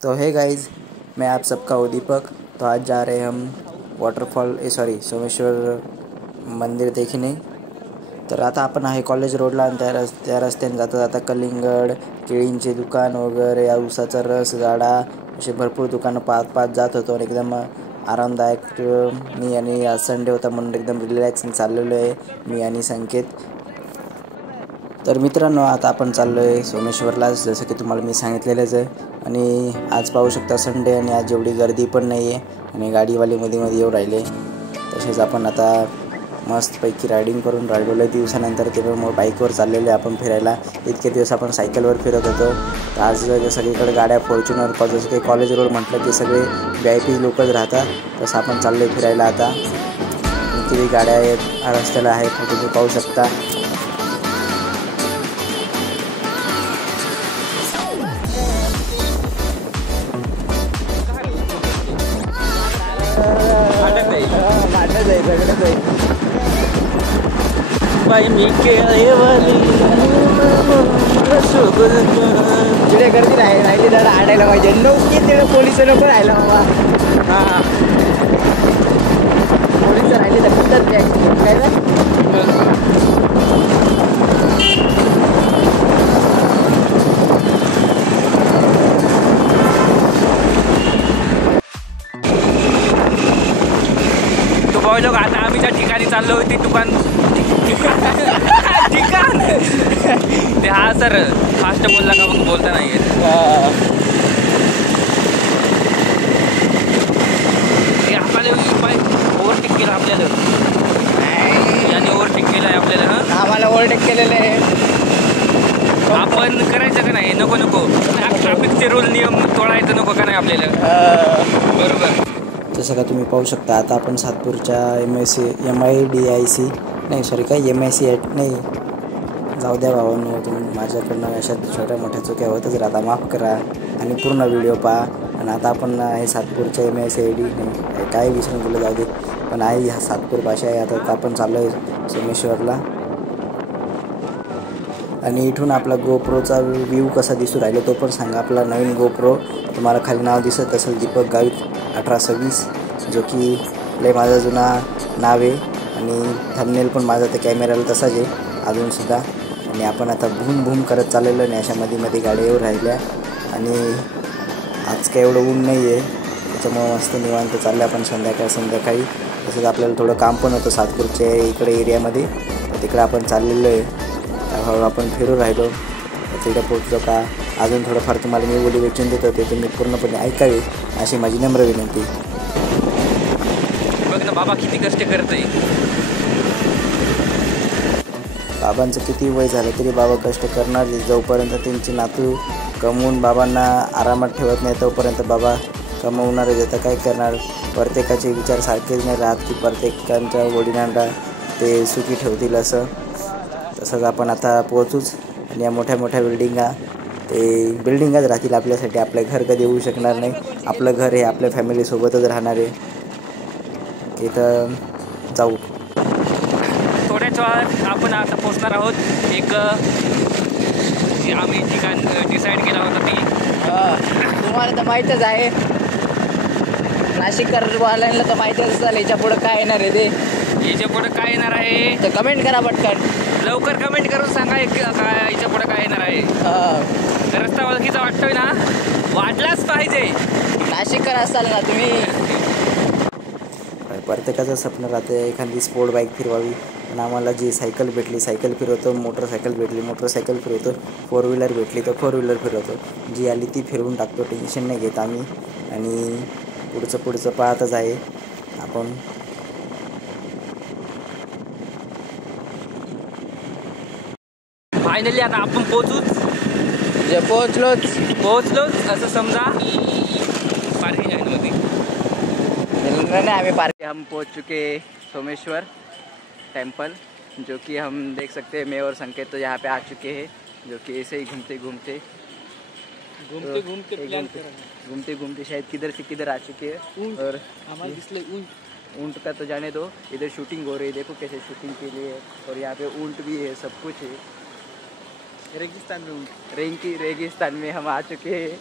तो है गाइज, मैं आप सबका हूँ दीपक। तो आज जा रहे हैं हम वॉटरफॉल सोमेश्वर मंदिर देखने। तर आता आपण आहे कॉलेज रोडला आणि त्या रस्त्याने जाता जाता कलिंगड, केळींचे दुकान वगैरे, उसाचा रस गाडा असे भरपूर दुकानं पाहत पाहत जात होतो आणि एकदम आरामदायक मी आणि आज संडे होता म्हणून एकदम रिलॅक्सिंग चाललेलो आहे मी आणि संकेत। तर मित्रांनो, आता आपण चाललो आहे सोमेश्वरला, जसं की तुम्हाला मी सांगितलेलंच आहे। आणि आज पाहू शकता संडे आणि आज एवढी गर्दी पण नाही आहे आणि गाडीवाले मध्ये येऊ राहिले। तसेच आपण आता मस्तपैकी रायडिंग करून राहिलेलो आहे दिवसानंतर, त्यामुळे बाईकवर चाललेले आपण फिरायला। इतके दिवस आपण सायकलवर फिरत होतो, तर आज सगळीकडे गाड्या फॉर्च्युनर, जसं की कॉलेज रोड म्हटलं की सगळे VIP लोकच राहतात, तसं आपण चाललो आहे फिरायला आता। किती गाड्या आहेत रस्त्याला आहेत तुम्ही पाहू शकता। बाई मी केळेवाली जिकडे गर्दी राहिली दादा आडायला पाहिजे, नोकी तिकडे पोलिस नको राहिला बाबा। हां पोलिस राहिले तर कुठंच काय ना। तो भाऊ लोक, आता आम्ही ज्या ठिकाणी चाललो होती दुकान ठिकाण ते हा सर फास्ट बोलला का मग बोलता नाही येत। आपल्याला ओव्हरटेक केलं, आपल्याला याने ओव्हरटेक केलं आहे आपल्याला। आम्हाला ओव्हरटेक केलेलं आहे, आपण करायचं का नाही? नको नको, ट्रॅफिकचे रूल नियम तोडायचं नको का नाही आपल्याला? बरोबर। जसं का तुम्ही पाहू शकता, आता आपण सातपूरच्या MIDIC नाही, जाऊ द्या भावांनो, तुम्ही माझ्याकडनं अशा छोट्या मोठ्या चुक्या होतच राहता, माफ करा आणि पूर्ण व्हिडिओ पहा। आणि आता आपण आहे सातपूरच्या MICID नाही काय विसरून गेलं, जाऊ दे, पण आहे ह्या सातपूर भाषा आहे। आता आपण चाललो आहे सोमेश्वरला आणि इथून आपला गोप्रोचा व्ह्यू कसा दिसू राहिला तो पण सांगा। आपला नवीन गोप्रो तुम्हाला खाली नाव दिसत असेल, दीपक गावित 1826, जो की लय माझा जुना नाव आहे आणि थंबनेल पण माझा त्या कॅमेराला तसाच आहे अजूनसुद्धा। आणि आपण आता भूम भूम करत चाललेलो आणि अशा मध्ये गाड्या येऊ राहिल्या आणि आज काय एवढं ऊन नाही आहे, त्याच्यामुळे मस्त निवांत चाललं आपण संध्याकाळी। तसंच आपल्याला थोडं काम पण होतं सातपूरच्या इकडे एरियामध्ये, तर तिकडे आपण चाललेलो आहे। त्यामुळे आपण फिरू राहिलो, तिकडे पोचलो का अजून थोडंफार तुम्हाला मी बोली वेचून देतो, ते तुम्ही पूर्णपणे ऐकावे अशी माझी नम्र विनंती। बघ ना बाबा किती कष्ट करतोय। बाबांचं किती वय झालं तरी बाबा कष्ट करणार, जोपर्यंत त्यांची नातू कमवून बाबांना आरामात ठेवत नाही तोपर्यंत बाबा कमवणारच। आता काय करणार, प्रत्येकाचे विचार सारखेच नाही राहत की प्रत्येकांच्या वडिलांना ते सुखी ठेवतील असं। तसंच आपण आता पोहोचूच आणि या मोठ्या मोठ्या बिल्डिंगच राहतील आपल्यासाठी, आपलं घर कधी येऊ शकणार नाही। आपलं घर हे आपल्या फॅमिलीसोबतच राहणार आहे। तिथं जाऊ थोड्याच वेळात आपण आता पोचणार आहोत एक आम्ही ठिकाण डिसाईड केला होता ती तुम्हाला तर माहीतच आहे, नाशिककरवाल्यांना तर माहीतच असेल याच्या पुढं काय येणार आहे ते। याच्या पुढं काय येणार आहे तर कमेंट करा पटकन, लवकर कमेंट करून सांगा काय याच्या पुढं काय येणार आहे। रस्ता ओळखीचा वाटतोय ना, वाटलाच पाहिजे। नाशिककर असाल ना तुम्ही। प्रत्येकाचं स्वप्न राहतं एखादी स्पोर्ट बाईक फिरवावी, पण आम्हाला जी सायकल भेटली सायकल फिरवतो, मोटरसायकल भेटली मोटरसायकल फिरवतो, 4 व्हीलर भेटली तर 4 व्हीलर फिरवतो, जी आली ती फिरवून टाकतो, टेन्शन नाही घेत आम्ही। आणि पुढचं पाहतच आहे आपण। फायनली आता आपण पोहोचलोच असं समजा। पार्किंग आहे मध्ये नहीं हमें पार्क हम पहुंच चुके सोमेश्वर टेम्पल, जो कि हम देख सकते हैं मैं और संकेत तो यहाँ पे आ चुके हैं, जो कि ऐसे ही घूमते शायद किधर से किधर आ चुके हैं। और ऊँट का तो जाने दो, इधर शूटिंग हो रही है, देखो कैसे शूटिंग के लिए, और यहाँ पे ऊँट भी है, सब कुछ है। रेगिस्तान में हम आ चुके हैं।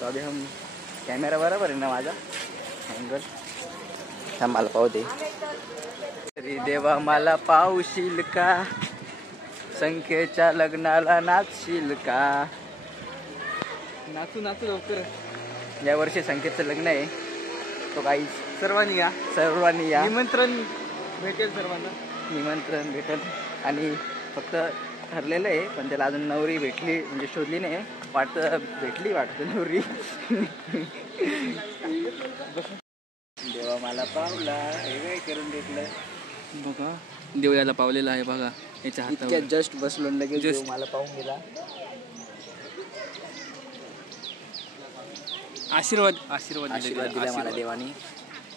तो अभी हम कॅमेरा बरोबर आहे ना माझा अँगल थांब मला पाहू दे. तरी देवा मला पावशील का संख्येच्या लग्नाला नाचशील का. नाचू नाचू लवकर. या वर्षी संकेतचं लग्न आहे तो काही सर्वांनी या. सर्वांनी या. निमंत्रण भेटेल सर्वांना. निमंत्रण भेटेल आणि फक्त ठरलेलं आहे पण त्याला अजून नवरी भेटली म्हणजे शोधली नाही वाटतं भेटली वाटतं नवरी. देवा मला पावला हे काय करून घेतलं बघा देव याला पावलेला आहे बघा याच्या इतक्या हातावर. जस्ट बसलो लगेच Just. देव मला पाहून गेला. आशीर्वाद आशीर्वाद आशीर्वाद दिला मला देवानी.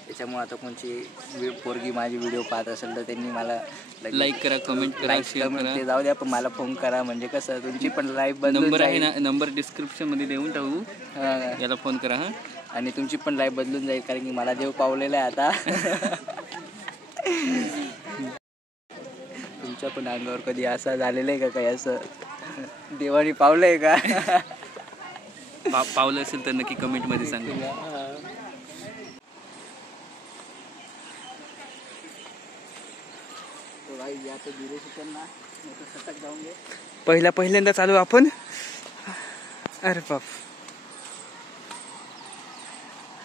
त्याच्यामुळे आता कोणची पोरगी माझी व्हिडिओ पाहत असेल तर त्यांनी मला लाईक करा कमेंट करा शेअर करा. ते जाऊ द्या पण मला फोन करा म्हणजे कसं तुमची पण लाईफ बदलून नंबर आहे जाईल. ना नंबर डिस्क्रिप्शन मध्ये देऊन टाकू हा. याला फोन करा. हा आणि तुमची पण लाईफ बदलून जाईल कारण की मला देव पावलेला आहे आता. तुमच्या पण अंगावर कधी असं झालेलं आहे का काही असं देवानी पावलंय का. पावलं असेल तर नक्की कमेंट मध्ये सांगा. पहिल्यांदा चालू आपण. अरे बाप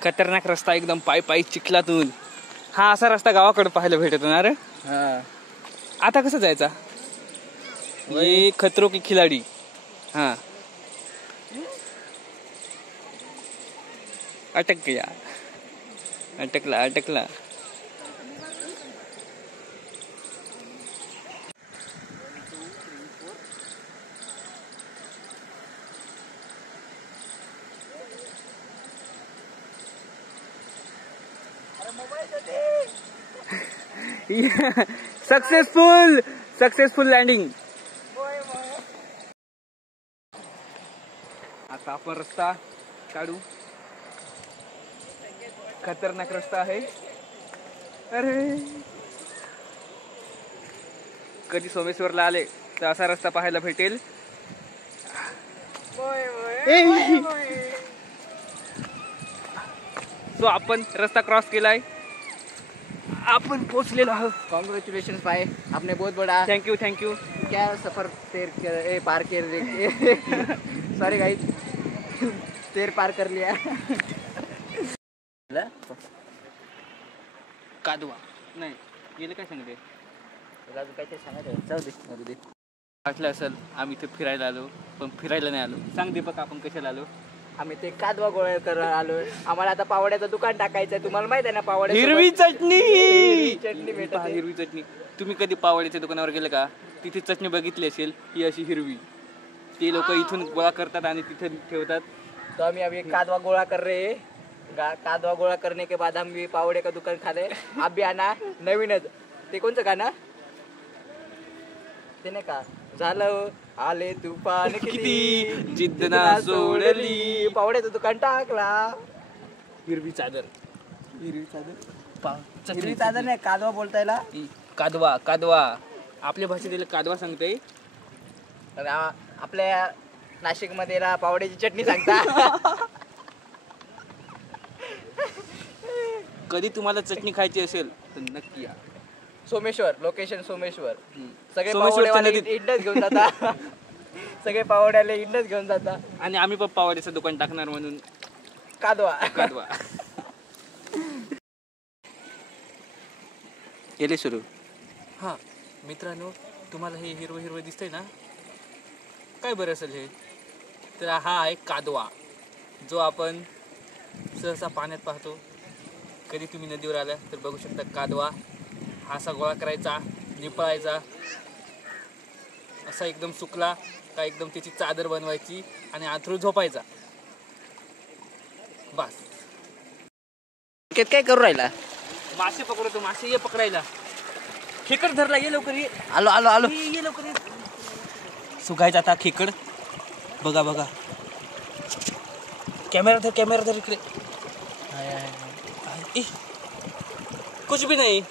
खतरनाक रस्ता एकदम पायी चिखलातून. हा असा रस्ता गावाकडे पाहायला भेटतो ना रे. हा आता कसं जायचा ये खतरो की खिलाडी. हा अटक गया अटकला. Successful landing. आता आपण रस्ता काढू. खतरनाक रस्ता आहे. अरे कधी सोमेश्वरला आले तर असा रस्ता पाहायला भेटेल. सो आपण रस्ता क्रॉस केलाय. आपण पोहोचलेलो आहोत. कॉन्ग्रॅच्युलेशन भाई आपने बहुत बड़ा थँक्यू क्या सफर पार कर सॉरी गाइस तेर पार कर लिया. कादवा नाही गेले काय सांगते काहीतरी सांगायचं जाऊ दे. वाटलं असेल आम्ही इथे फिरायला आलो पण फिरायला नाही आलो. सांग दीपक आपण कशाला आलो. आम्ही ते कादवा गोळा करायला आलोय. आम्हाला आता पावड्याचं दुकान टाकायचंय. तुम्हाला माहित आहे ना पावड्या हिरवी चटणी चटणी भेटत. हिरवी चटणी. तुम्ही कधी पावड्याच्या दुकानावर गेले का. तिथे चटणी बघितली असेल ही अशी हिरवी. ते लोक इथून गोळा करतात आणि तिथे ठेवतात. तो आम्ही अभी कादवा गोळा कर रहे हैं. कादवा गोळा करने के बाद हम भी पावड़े का दुकान खा रहे. आप भी आना. नवीनच ते कोणचं गाणं ते नाही का झालं आले तुफान किती जिद्द ना सोडली. पावड्याचं दुकान टाकला. हिरवी चादर हिरवी चादर नाही कादवा बोलता येईल. कादवा आपल्या भाषेत कादवा सांगते. आपल्या नाशिक मध्ये पावड्याची चटणी सांगता. कधी तुम्हाला चटणी खायची असेल तर नक्की या. सोमेश्वर लोकेशन सोमेश्वर. सगळे सोमेश्वरच्या पावड्यावाले नदीत. इंडच घेऊन जाता. सगळे पावड्याले इंडच घेऊन जाता. आणि आम्ही पण पावड्याचं दुकान टाकणार म्हणून कादवा गेले सुरू. हा मित्रांनो तुम्हाला हे हिरवं दिसतंय ना काय बरं असेल हे. तर हा आहे कादवा जो आपण सहसा पाण्यात पाहतो. कधी तुम्ही नदीवर आल्या तर बघू शकता कादवा हा असा गोळा करायचा निपळायचा असा एकदम सुकला का एकदम त्याची चादर बनवायची आणि आथरू झोपायचा बस. काय करू राहिला. मासे पकडतो. मासे ये पकडायला. खेकड धरला. ये लवकर ये. आलो आलो आलो. ये लवकर ये. सुकायचा आता खेकड. बघा कॅमेरा धर इकडे. कुछ भी नहीं.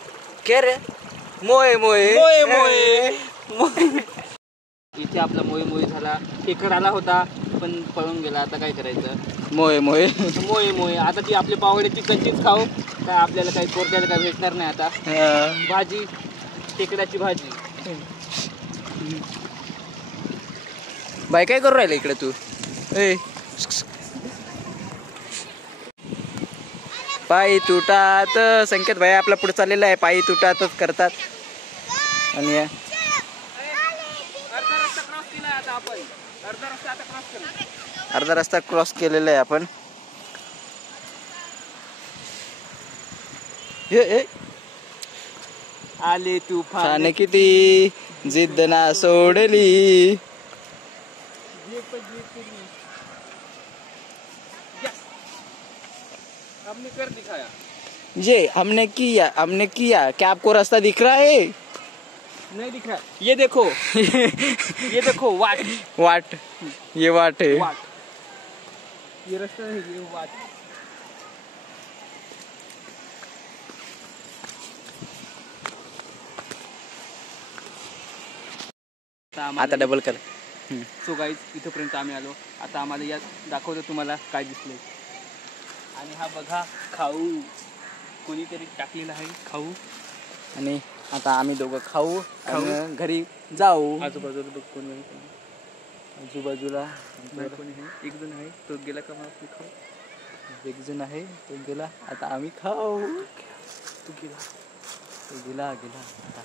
क्या रे मोये इथे आपला मोये झाला. खेकड आला होता पण पळून गेला. आता काय करायचं. मोये मोये मोये मोये. आता ती आपली पावड्याची कच्चीच खाऊ, काय आपल्याला काही कोरट्याला काय भेटणार नाही आता. भाजी, खेकड्याची भाजी. बाय काय करू राहिला इकडे तू? ए पायी तुटात संकेत भाई आपला पुढे चाललेला आहे. पायी तुटातच करतात. आणि अर्धा रस्ता क्रॉस केलेला आहे आपण. आले तुफान किती जिद्द ना सोडली. हमने कर दिखाया. ये हमने किया क्या आपको रास्ता दिख रहा है? नहीं दिख रहा. ये देखो ये देखो वाट ये वाट है. वाट. ये रास्ता है, ये वाट. आता डबल कर. सो गाईज इथपर्यंत आम्ही आलो. आता आम्हाला यात दाखवतो तुम्हाला काय दिसले. आणि हा बघा खाऊ, कोणीतरी टाकलेला आहे खाऊ. आणि आता आम्ही दोघं खाऊ आणि घरी जाऊ. आजूबाजूला बघ कोण नाही. आजूबाजूला कोणी आहे, एक जण आहे, तो गेला का मग आपली खाऊ. एक जण आहे, तो गेला. आता आम्ही खाऊ. तू गेला, तो गेला आता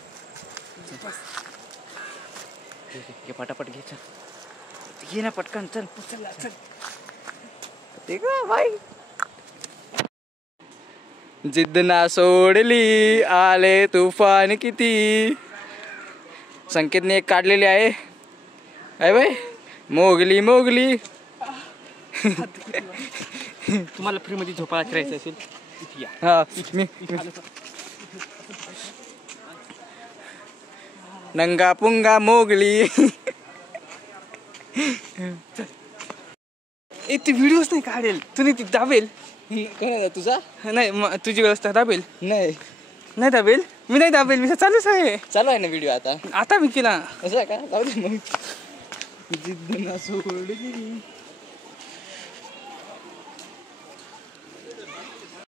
घे पटापट घे. चल घे ना पटकन. चल चल चल. ते का बाई जिद्द ना सोडली. आले तुफान किती. संकेतने एक काढलेली आहे. आहे बाई मोगली मोगली. तुम्हाला फ्री मध्ये झोपाळा करायचं असेल इथे या. हा मी नंगा पुंगा मोगली. ती व्हिडिओच नाही काढेल, तुम्ही ती दाबेल. तुझा नाही तुझी व्यवस्था दाबेल. नाही दाबेल. मी नाही दाबेल, मी चालूच आहे. चालू आहे ना व्हिडिओ आता. आता मी केला असं का? जाऊ दे मग. जिद्द ना सोडली.